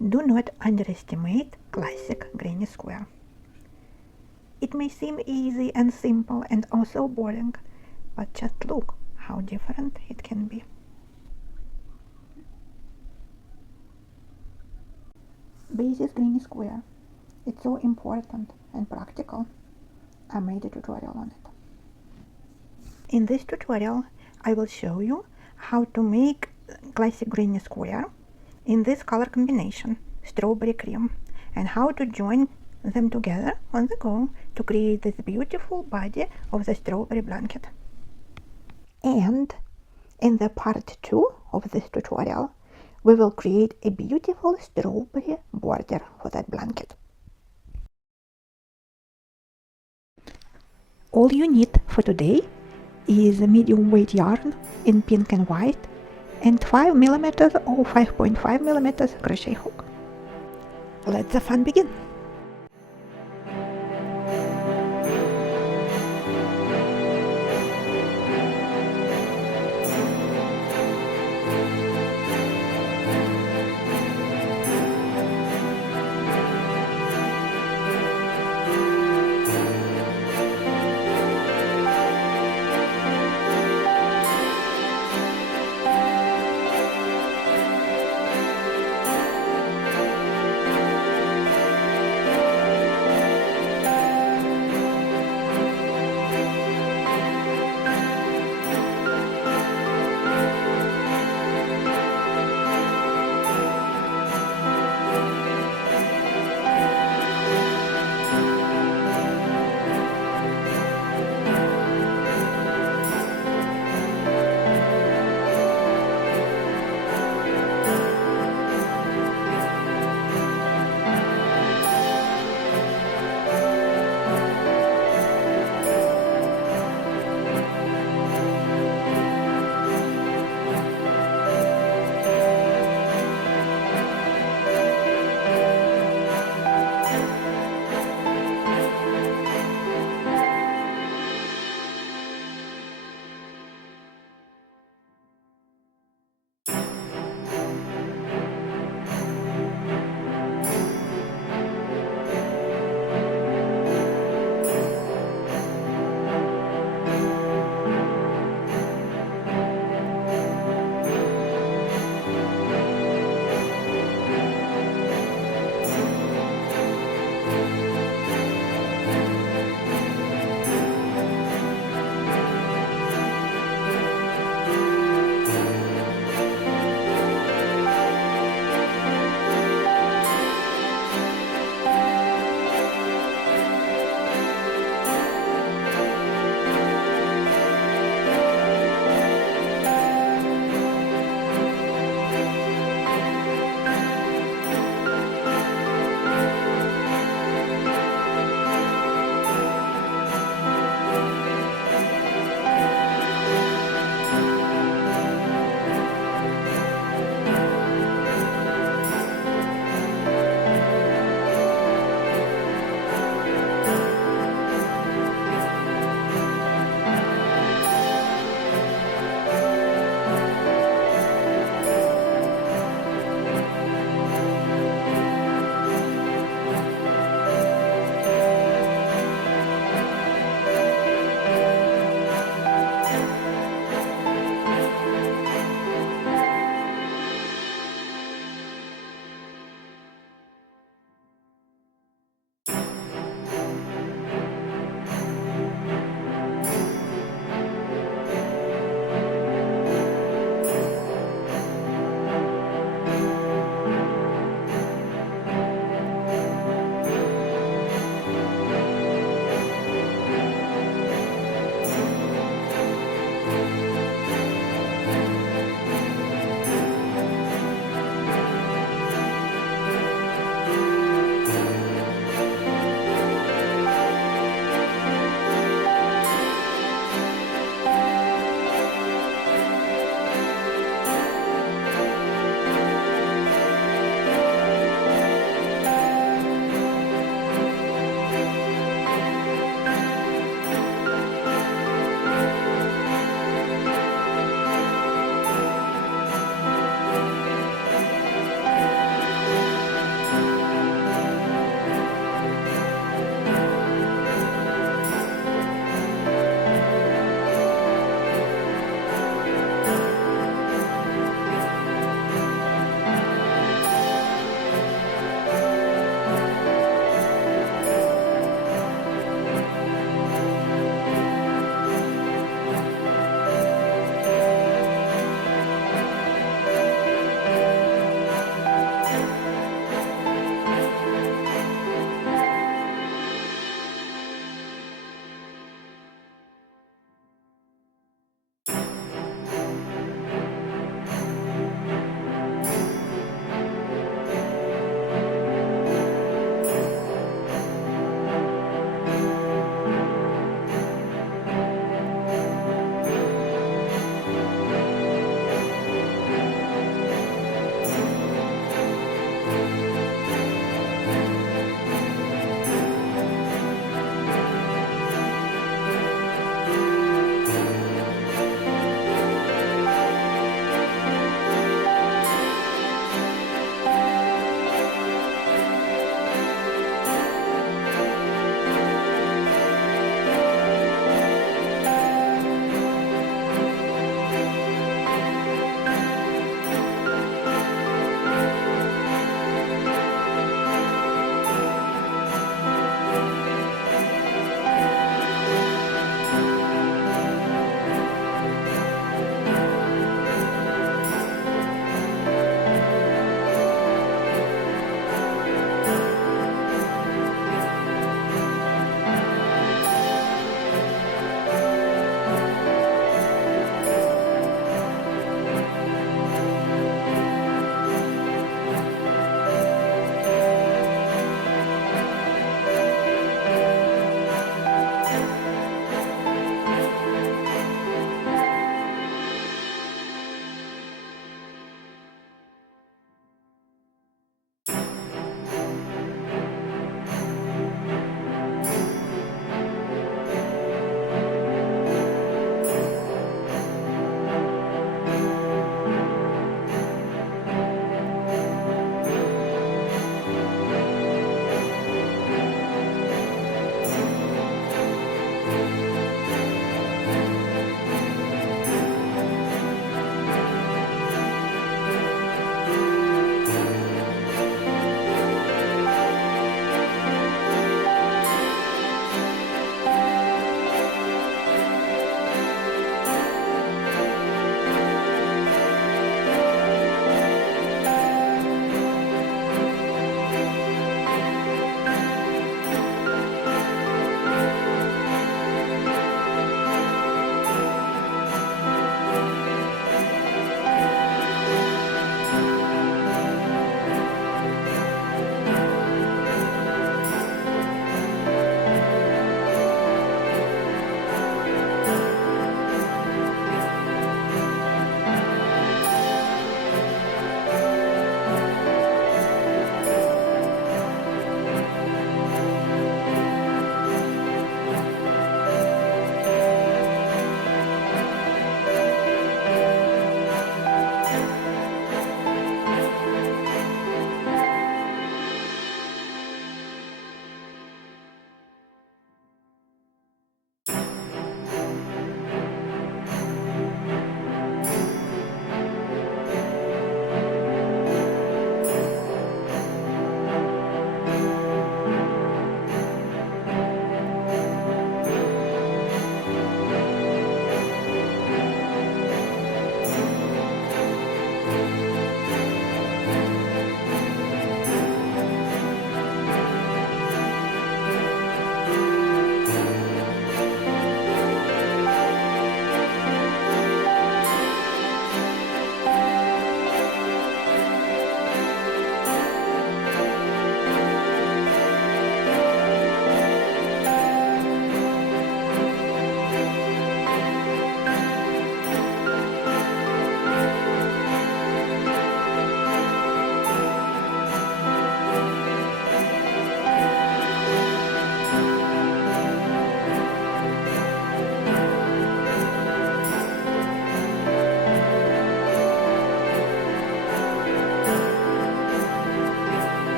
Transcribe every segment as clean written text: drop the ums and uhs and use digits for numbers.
Do not underestimate classic granny square. It may seem easy and simple and also boring, but just look how different it can be. Basis granny square. It's so important and practical. I made a tutorial on it. In this tutorial, I will show you how to make classic granny square in this color combination, strawberry cream, and how to join them together on the go to create this beautiful body of the strawberry blanket. And in the part 2 of this tutorial, we will create a beautiful strawberry border for that blanket. All you need for today is a medium weight yarn in pink and white and 5 mm or 5.5 mm crochet hook. Let the fun begin!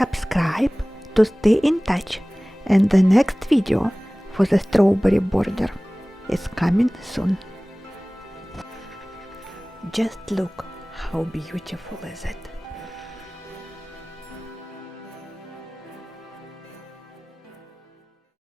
subscribe to stay in touch, and the next video for the strawberry border is coming soon. Just look how beautiful is it.